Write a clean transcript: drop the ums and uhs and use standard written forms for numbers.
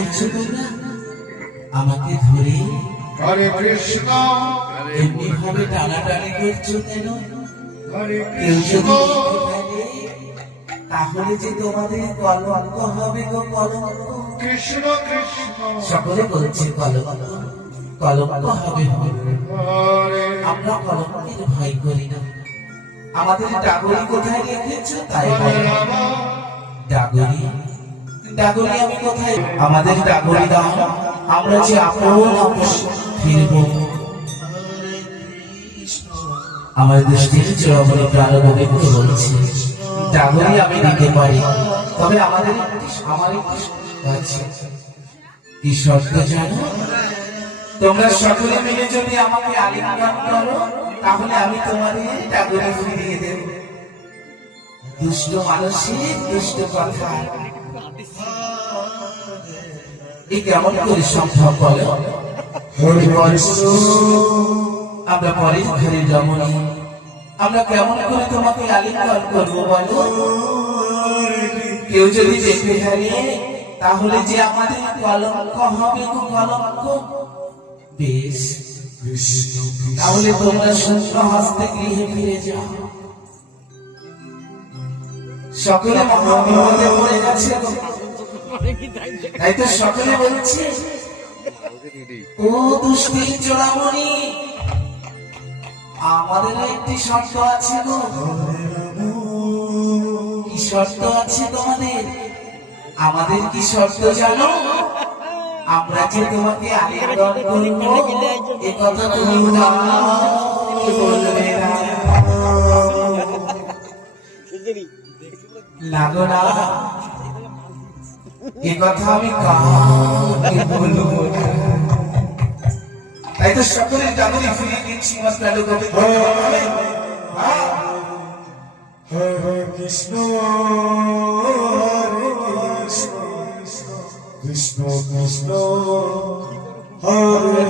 করছো তোমরা আমাকে ধরে? হরে কৃষ্ণ এমনি ভাবে টানাটানি করছো কেন? হরে কেউ কৃষ্ণ যদি তাহলে যে তোমাদের কলঙ্ক হবে গো, কলঙ্ক। কৃষ্ণ কৃষ্ণ সকলে বলছে কলঙ্ক, কলঙ্ক হবে। হরে আমরা কলঙ্কের ভয় করি না। আমাদের ডাগরি কোথায় রেখেছো তাই বলো। রাম ডাগরি, ডাগরি আমি কোথায়? আমাদের ডাগরি দাও, আমরা যে আপন আপন ফিরব। আমার দৃষ্টির চরমে প্রাণ গোবিন্দ বলছে ডাগরি আমি দিতে পারি, তবে আমাদের আমার আছে কি শর্ত জানো? তোমরা সকলে মিলে যদি আমাকে আলিঙ্গন করো তাহলে আমি তোমাদের ডাগরি ফিরিয়ে দেব। দুষ্ট মানুষের দুষ্ট কথা এ কেমন করে সম্ভব বলো? আমরা পরের ঘরে রমণী, আমরা কেমন করে তোমাকে আলিঙ্গন করবো বলো? কেউ যদি দেখে ফেলে তাহলে যে আমাদের কলঙ্ক হবে গো, কলঙ্ক। বেশ, তাহলে তোমরা শূন্য হস্তে গৃহে ফিরে যাও। সকলে মহাবিপদে পড়ে গেছে, তাই তো সকলে বলছে ও দুষ্টি চোরামণি, আমাদের একটি শর্ত আছে গো। কি শর্ত আছে তোমাদের? আমাদের কি শর্ত জানো? আমরা যে তোমাকে আলিঙ্গন করব এ কথা তুমি বলবে না। লাগো না, এ কথা আমি কাউকে বলবো না। তাই তো সকলের ডাগরি ফিরিয়ে দিচ্ছি। হরে কৃষ্ণ কৃষ্ণ কৃষ্ণ হরে